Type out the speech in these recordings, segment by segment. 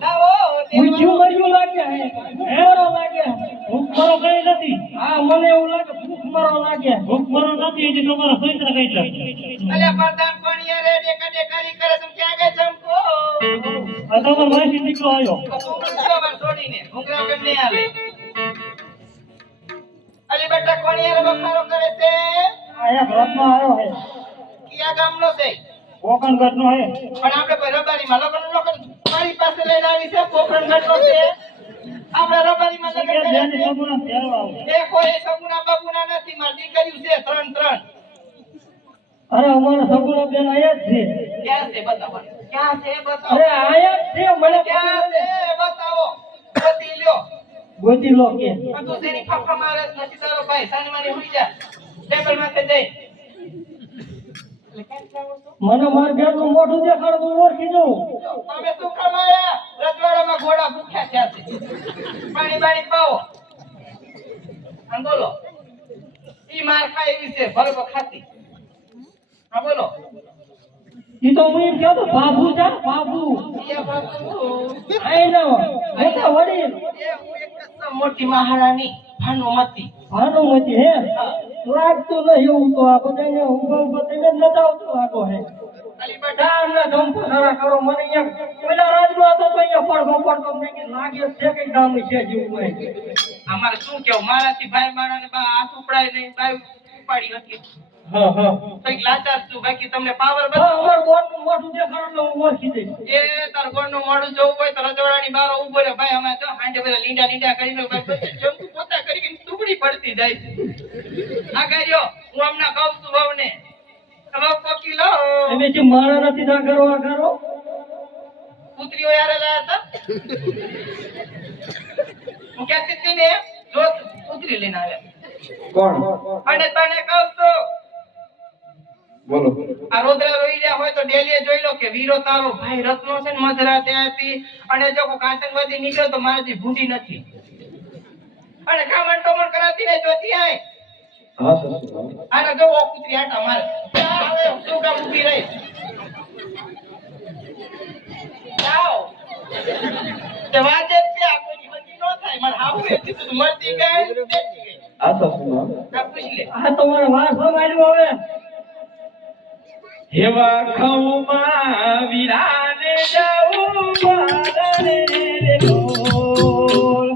લાવો પૂછ્યું મળ્યું લાગે હે મારો લાગે ભૂખ મારો કઈ નથી હા મને એવું લાગે ભૂખ મારો લાગે ભૂખ મારો નથી એટલે તમારા સૈત્ર કઈ છે અલ્યા પ્રધાન કોણીએ રે ડેકા કરી કરે તું ક્યાં ગઈ જમકો આ તમારો માસી દીકરો આવ્યો તું બરાબર છોડીને ઘુંઘરા કેમ નહીં આવે અલી બેટા કોણીએ રે બખારો કરે છે આ એક રત્ન આવ્યો હે કિયા ગામનો છે કોકણગઢ નો હે પણ આપણે બરાબરીમાં લગન મારી પાસે લઈને આવી છે કોકણગઢ નો છે આપણે રબારીમાં લગન કર્યા છે એ કોઈ સગુણા બાબુના નથી મારી દીકરીઓ છે ત્રણ અરે અમારા સગુણા બેન આયા જ છે ક્યાં છે બતાવો ક્યાં છે બતાવો અરે આયા જ છે મને ક્યાં છે બતાવો ગોતી લ્યો ગોતી લો કે તું તેની ફાફા મારે નથી તારો ભાઈ સાની મારી હોઈ જા ટેબલ માથે જઈ મને માર બેન નું મોઢું દેખાડ તો ઓળખી દઉં તમે શું કમાયા રજવાડામાં ઘોડા ભૂખ્યા થયા છે પાણી પાવો આમ બોલો ઈ માર ખાય એવી છે બરોબર ખાતી હા બોલો ઈ તો હું એમ કહેતો બાબુ જા બાબુ એ બાપુ આઈ નો મોટા વડીલ એ હું એક જ મોટી મહારાણી ભાનુમતી ભાનુમતી હે લાગતું નહીં એવું તો આ બધાને ઉભા તેને નચાવતો આખો હે અલી બેટા ના ધમકો સારા કરો મને અહીંયા પેલા રાજમાં હતો તો અહીંયા પડતો મને કે લાગે છે કે ગામ છે જેવું હોય અમારે શું કેવું મારાથી ભાઈ મારાને બા હાથ ઉપડાય નહીં બાઈ ઉપાડી હતી હા કઈક લાચાર છું બાકી તમને પાવર હા બતાવો અમાર બોલનું મોઢું દેખાડો તો હું ઓળખી દઈશ એ તાર ગોળનું મોઢું જોવું હોય તો રજવાડાની બારો ઉભો રહે ભાઈ અમે જો હાંડે બધા લીંડા કરીને ભાઈ બધું જમતું પોતા કરીને ટુકડી પડતી જાય છે આ કર્યો હું હમણાં કહું છું વહુને હવે કોકી લો તમે જે મારા નથી ના કરો આ કરો પુત્રીઓ યારે લાયા હતા હું કહેતી હતી ને જો પુત્રી લઈને આવ્યા કોણ અને તને કહું છું બોલો આ રોદરા રોઈ રહ્યા હોય તો ડેલીએ જોઈ લો કે વીરો તારો ભાઈ રત્નો છે ને મધરા ત્યાંથી અને જો કોઈ આતંકવાદી નીકળ્યો તો મારાથી ભૂંડી નથી અને કામણ ટોમણ કરાતી ને જોતી આય હા સર આને જો ઓ કૂતરી આટા મારે હવે શું કામ ઊભી રહી જાઓ તે વાજે કે આ કોઈ હજી નો થાય મને હાવું એથી તું મરતી ગઈ દેતી ગઈ આ સર આ પૂછ લે આ તમારો વારસો માર્યો હવે હેવા ખૌમાં વિરાને જાઉં બાદરે રે ઢોલ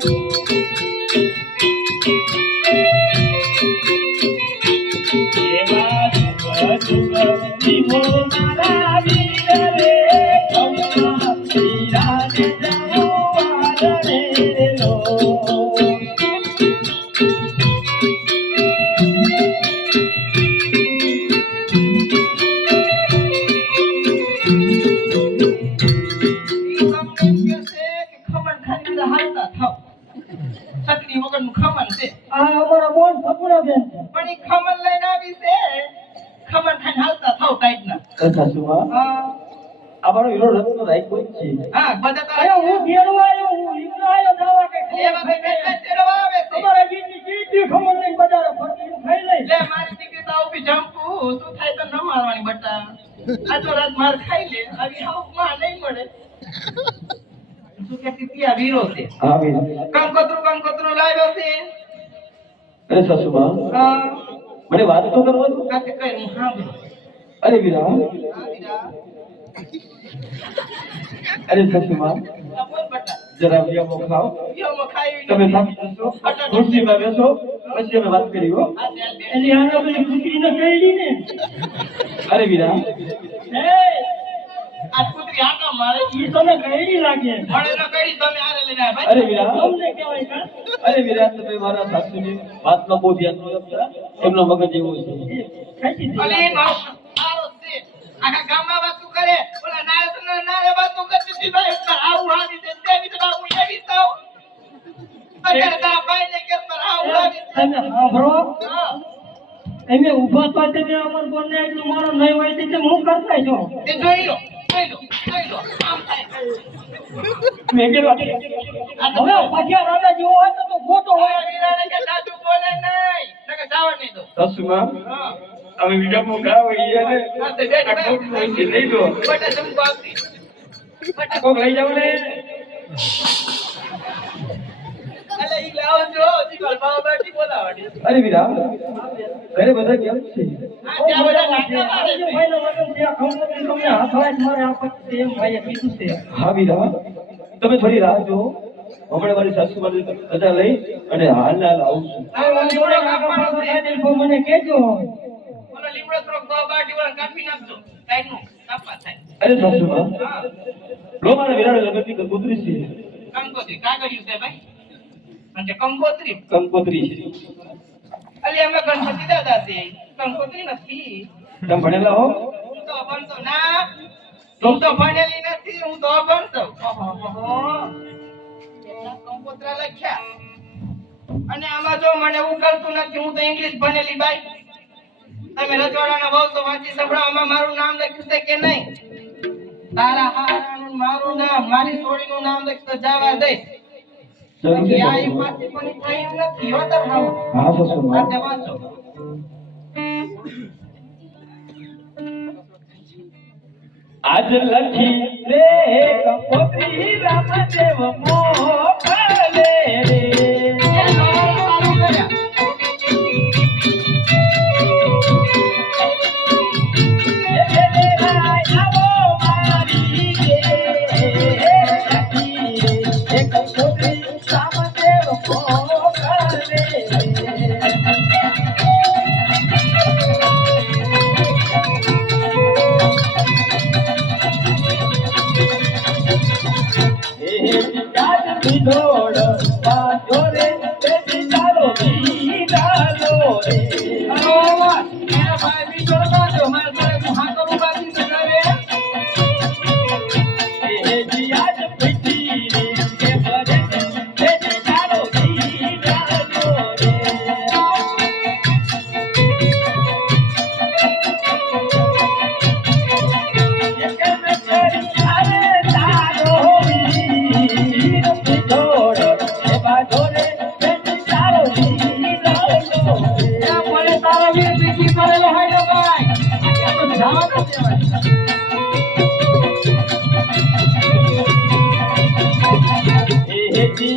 હેવા જુગ જીવો મારા વીર રે ખૌમાં વિરાને જાઉં બાદરે રે ઢોલ આ અમારા બોન સપના બેન છે પણ ઈ ખમણ લઈને આવી છે ખમણ ખાઈને હાલતા થાવ ટાઈટના કથા શું આ મારો હીરો રત્ન રાઈ કોઈ છે હા બધા અરે તારા હું ઘેરવા આવ્યો હું ઈકરા આવ્યો દાવા કે એ બધા બેઠા તેડવા આવે છે તમારા જીની ચીટી ખબર નહીં બજારે ફરતી ખાઈ લઈ લે મારી દીકરી તો ઊભી જંપુ શું થાય તો ન મારવાની બટા આ તો રાત માર ખાઈ લે આવી હાવ માં નહીં મળે શું કહેતી તી વીરો છે હા વીર કંકોત્રું લાવ્યો છે અરે સસુમા હા મને વાત તો કરવા દો કાતે કઈ હું સાંભળું અરે વીરા હા વીરા અરે સસુમા આ બોલ બટા જરા વ્યામો ખાઓ યો ખાઈ તમે થાકી જશો ખુરશીમાં બેસો પછી અમે વાત કરી હો એની આના પેલી કુતરીને કહી ને અરે વીરા આ કૂતરી આટા મારે ઈ તમે કહી લાગે ભણે ન કરી તમે આરે લઈને આવ્યા અરે ભાઈ વીરા તમને કહેવાય કા અરે વીરા તમે મારા સાસુની વાતમાં બહુ ધ્યાન ન આપતા એમનો મગજ એવો છે ખાઈ અલે નો સારો છે આખા ગામમાં વાતું કરે ઓલા નારે વાતું કરતી હતી ભાઈ ઉપર આવું આવી છે તેવી તો હું એવી થાવ અત્યારે તારા ભાઈને કે પર આવું આવી છે તમે સાંભળો હા એમે ઊભા તો તમે અમર બોલને એટલું મારો નહીં હોય તે હું કરતા છો તે જોઈ લો આમ થાય મેં કીધું હવે પછી રાજા જેવો હોય તો ખોટો હોય ઓય વીરાને કે દાદુ બોલે નહીં નકે જાવ નહીં દો સસુમા હા અમે વિડીયો ગાવ યાર હા તે બેઠ આ ખોટું હોય છે, લઈ લો બટા જમકો આપતી કોક લઈ જાવ ને. અલે ઈ લાવો જો જીગલ બાવા બાટી બોલાવડી. અરે વીરા, ઘરે બધા કેમ છે? આ ત્યાં બધા નાટક મારે છે. ભાઈનો વતન છે, આ કંકોત્રી તમને હાથવાય મારે આપત એમ ભાઈએ કીધું છે. હા વીરા, તમે થોડી રાહ જો. હમણાં મારી સાસુ મારી રજા લઈ અને હાલ આવું છું. આ લીમડો કાપવાનો છે. મને કહેજો. ઓલો લીમડો થોડોક બાવા બાટી વાળા કાપી નાખજો. સાઈડનું કાપવા થાય. અરે સાસુમાં, હા. લો મારા વીરાને લગનની કંકોત્રી છે. કંકોત્રી કાગળિયું છે ભાઈ. અને કંકોત્રી કંકોત્રી છે. અલી અમે ગણપતિ દાદા છે. કંકોત્રી નથી. તમે ભણેલા હો? હું તો ભણતો ના. હું તો ભણેલી નથી. હું તો ભણતો. કેટલા કંકોત્રા લખ્યા. અને આમાં જો મને ઉકલતું નથી. હું તો ઇંગ્લિશ ભણેલી બાઈ. તમે રજવાડાના વહુ તો વાંચી સંભળાવો. આમાં મારું નામ લખ્યું છે કે નહીં? તારા હારાનું મારું નામ, મારી છોડીનું નામ લખ્યું તો જવા દે. બાકી આ એક પાછી કોની ટ્રેન નથી હો તાર હાવ. હા સાસુમાં. આજે વાંચો. આજ લખી રે કંકોત્રી રામદેવ મોકલે રે. જોડ પાછો રે તે ચાલો બીડાલો રે. મેરા ભાઈ બીજો બાજો મારે સાહેબ હું હા કરું બાકી છે રે. એ જીયાદ પીટી રે કે ભરે તે ચાલો બીડાલો રે.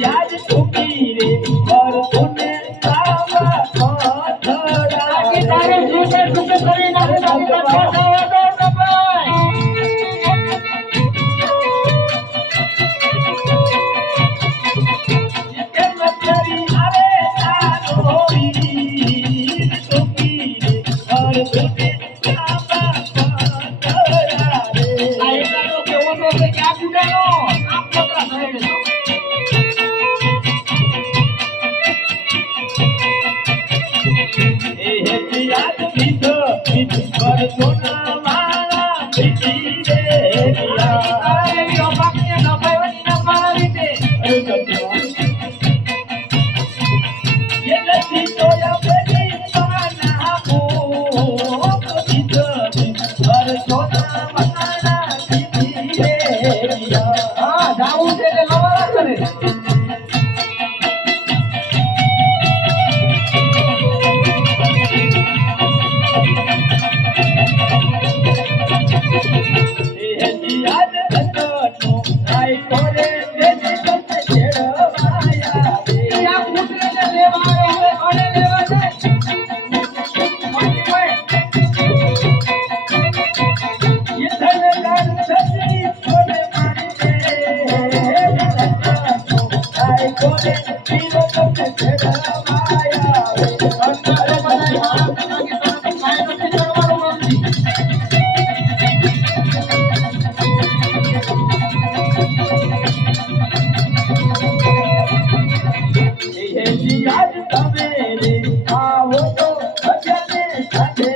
આજ ઠુકી રે ઓર તુને સાવા પથડા કે તારે જીતે સુકે કરી નાખે તારી પાછા દો ન ભાઈ. કેમ કરી આવે તારોરી ઠુકી રે ઓર તુને સાવા પથડા રે. આ એકલો કેવો તો છે કે આ ગુડાનો આ પોતરા સહેડે તો. યાદ પીધો પર સોના મારા પીતી રે તારા એવી અપાકને ન ભાઈવાની ન મારાવી દે. અરે સત્યવાન ये लती तो या बड़ी पाना को पीतो पर सोना मारा पीती रे હા જાવું છે એટલે લવારા કરે. याद तो आई तोरे देश से छेड़वाया આ કૂતરીને લેવા આવે હવે કોને લેવા જાય? મોટી ભાઈ ये धनदान सजी तोरे मारी आई तोरे पीरो तो छेड़वाया અત્યારે બધા મારા કનાકી તરફ કાંઈ નથી કરવાનું નથી. याद तमेरे आओ तो भजने साथे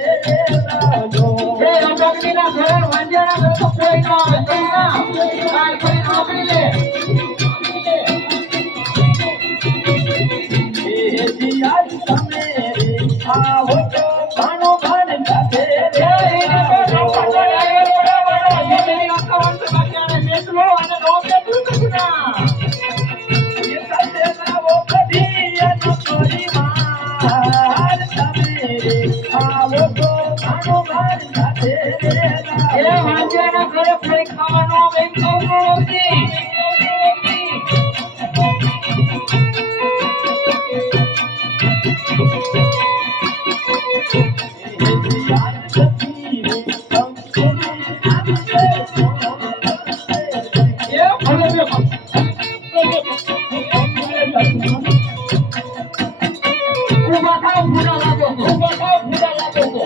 लाजो એ અટકડીના ઘરે વાંજ્યાના ઘરે તો કોઈ ન આવે. કોઈ ના. કાંઈ કોઈ નોકરી લે. याद तमेरे आओ तो भानो भान साथे એ રીતે નોકર તો ડ્રાઈવર બરાબર. જેની અકાઉન્ટ છે બાકી આને મેચલો અને નો મેચલું કશું ના. ये साथे लावो कदिया न परिवार तमेरे आओ तो भानो भान साथे એ लाजो વાંજ્યા જેના ઘરે ફરી ખાવાનો આવે એમ ખાવું નથી. ઊભા થાવ, ભૂલા લાગો છો. ઊભા થાવ, ભૂલા લાગો છો.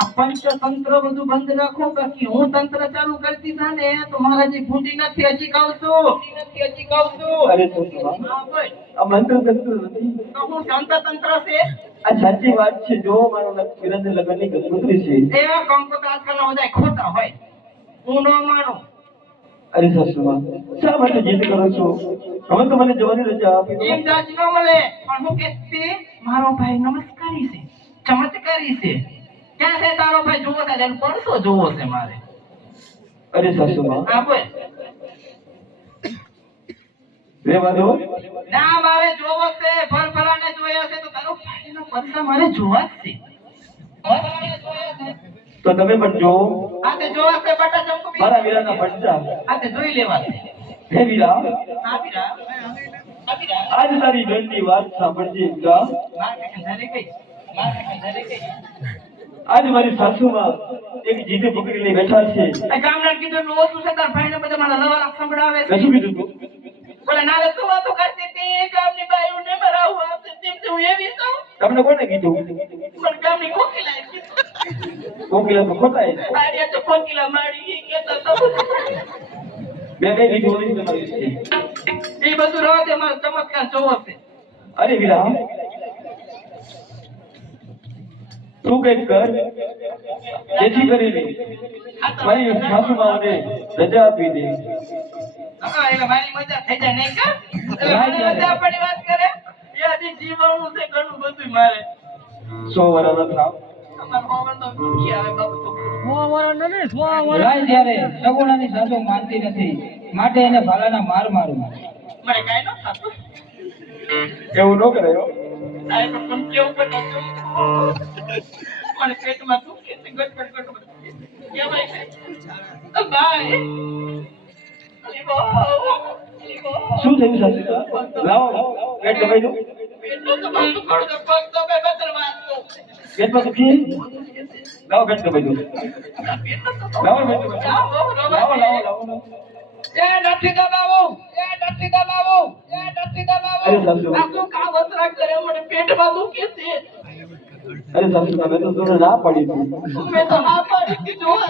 આ પંચતંત્ર બધું બંધ રાખો, બાકી હું તંત્ર ચાલુ કરતી था ને તો મારા જે ફૂટી નથી હજી કહું છું. અરે સસુમા, હા બોલ. આ મંત્ર તંત્ર નથી. તો હું તંત્ર છે. આ સાચી વાત છે. જો મારો કિરણ લગ્નની ગંગોત્રી છે. એ કંકોત્રી આજકાલના બધા ખોટા હોય. હું ન માનું. અરે સસુમા, શા માટે જીદ કરો છો? હવે તો મને જવાની રજા આપી દો. એમ જાજ ન મળે. પણ હું કહેતી મારો ભાઈ નમસ્કારી છે, ચમત્કારી છે. ક્યાં છે તારો ભાઈ? જોવો છે એને પરસો જોવો છે મારે. અરે સસુમા, હા બોલ. રેવા દો. ના મારે જોવો છે. ભરભરાને જોયા છે તો તારો ભાઈનો પરસા મારે જોવા જ છે. ભરભરાને જોયા છે તો તમે પણ જો. આ તે જોવા છે બટા ચમકુ બી. મારા વીરાના ભટજા. આ તે જોઈ લેવા છે. હે વીરા, આપીરા. આજ તારી બેનની વાત સાંભળજે વીરા. મારે કે ઘરે ગઈ. આજ મારી સાસુમાં એક જીદ પકડીને બેઠા છે. આ ગામના કીધું એટલું ઓછું છે તાર ભાઈને બધા મારા લવારા સંભળાવે છે. શું કીધું તું? બોલે નારે તું વાતો કરતી હતી ગામની બાયુને મરાવું આપશે તેમ તે હું એવી છું. તમને કોને કીધું? પણ ગામની કોકિલાએ કીધું. કોકિલા તો ખોટા છે. આર્યા તો કોકિલા મારી ઈ કહેતા તો. બે કઈ કીધું હોય તમારી વિશે? એ બધું રહો દે, મારો ચમત્કાર જોવો છે. અરે વીરા, તું કઈક કર જેથી કરીને મારી સાસુમાઓને રજા આપી દે. હા એટલે મારી મજા થઈ જાય નહીં કા? એટલે મારી રજા આપવાની વાત કરે. એ હજી જીવવાનું છે ઘણું બધું મારે. 100 વર્ષ થાવ. અમારો હોવન તો દુખી આવે બાબુ તો. રાય જ્યારે સગુણાની સાસુ માનતી નથી માટે એને ભાલાના માર મારું. મને કાંઈ ન થતું. એવું ન કરાયો. આ તો પણ કેવું પણ નતું. મને પેટમાં દુખે છે ગટગટ. કેવાય છે બાય. અલી બહુ. શું થયું સાસુમા? લાવો પેટ દબાઈ દો. પેટમાં તો બહુ દુખડ છે, પગ તો બે બતર વાંચતો. પેટમાં દુખી? લાવો પેટ દબાઈ દો. લાવો પેટ દબાઈ દો. લાવો લાવો લાવો. એ નથી દબાવું. અરે સાસુ, આ શું કાવતરા કરે? મને પેટમાં દુખે છે. અરે સાસુમા, મેં તો તમને ના પાડી હતી. મેં તો હા પાડી દીધું.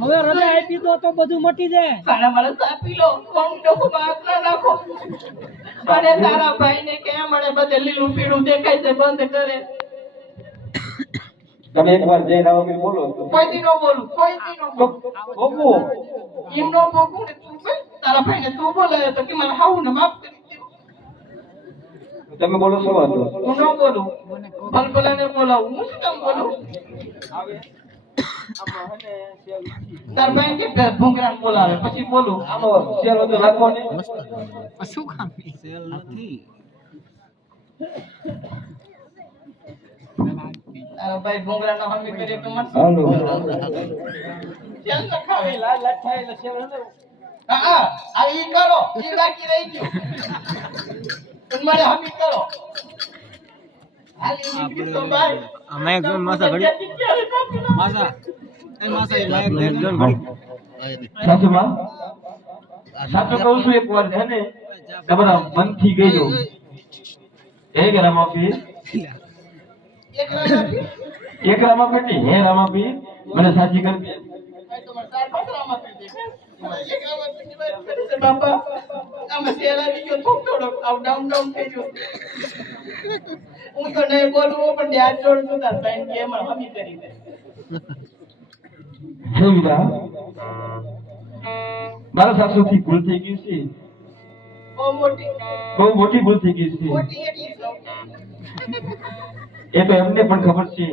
હવે રજા આપી દો તો બધું મટી જાય. સાડા મારે સાપી લો. કોણ ડોકમાં હાથ ના નાખો. અને તારા ભાઈને કે મને બધે લીલું પીળું દેખાય છે બંધ કરે. તમે એકવાર જઈને આવો કે બોલો. કોઈ દી નો બોલું. બોબો, એમ નો બોલું ને તું બોલ. તારા ભાઈને તું બોલાવે તો કે મને હાવું ને માફ કરી દો. તમે બોલો શું વાંધો? હું ન બોલું. ભલભલાને બોલાવું. હું શું કામ બોલું? તાર ભાઈ કે ભૂંગરાને બોલાવે પછી બોલું. આમાં શેર તો રાખો ને. તારા ભાઈ ભૂંગરાનો હમી કરે તો મને હાલો. ચાલ તો ખાવે. હા આ ઈ કરો. ઈ બાકી રહી ગયું. મને હમી કરો. હાલી નીકળી તો ભાઈ. અમે એક જણ માસા ઘડી માસા એ માસા એ લાયક એક જણ ઘડી સાસુમા, સાચું કહું છું એકવાર છે ને તમારા મનથી કહેજો. હે કે રામાપીર, એક રામાપીર. એક રામાપીર નહીં, હે રામાપીર, મને સાચી કરી દે. ભાઈ તમારે ચાર પાંચ રામાપીર દેખાય. તમારે એક રામાપીરની વાત કરી છે બાપા. આમાં શેર આવી ગયો થોડો આવ ડાઉન થઈ ગયો. હું તો નહીં બોલું પણ ધ્યાન જોડું છું તાર ભાઈ કે મને હમી કરી દે. હે વીરા, મારા સાસુથી ભૂલ થઈ ગઈ છે. બહુ મોટી બહુ મોટી ભૂલ થઈ ગઈ છે. મોટી એટલી સૌ. એ તો એમને પણ ખબર છે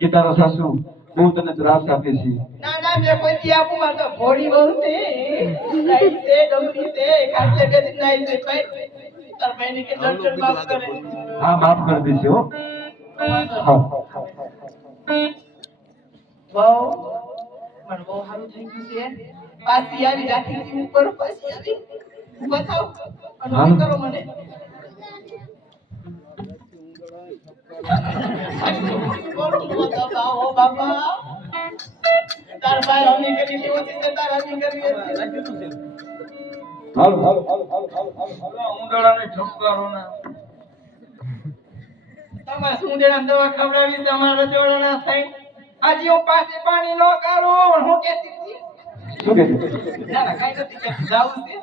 કે તારા સાસુ બહુ તને ત્રાસ આપે છે. ના ના મેં કોઈ દી આપું મારે તો ઘોડી બહુ છે. નાઈ છે ડમરી છે ખાટલે બેસી નાઈ છે ભાઈ. તાર ભાઈને કે દર્શન માફ કરે. હા, માફ કરી દેશે હો. હા. બહુ મને બહુ સારું થઈ ગયું છે પાછી આવી જાતી ઉપર પાછી આવી ઊભા થાવ અને ઊભી કરો મને ઓ બાબા તાર ભાઈ હમની કરી લેવો છે તાર હમની કરવી છે હાલો ઊંડાળાને ઠપકારો ના તમારે સુંદરા દવા ખવડાવી તમારા જોડાના થઈ આજે હું પાસે પાણી નો કરું હું કહેતી હતી શું કે ના ના કાઈ નથી કહેતી જાવું છે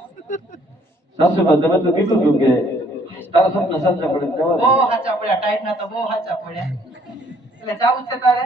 સાસુબા તમે તો કીધું હતું કે તારા સપના સાચા પડે જવા દે. બહુ સાચા પડ્યા ટાઈટ ના તો બહુ સાચા પડ્યા એટલે જાવું છે તારે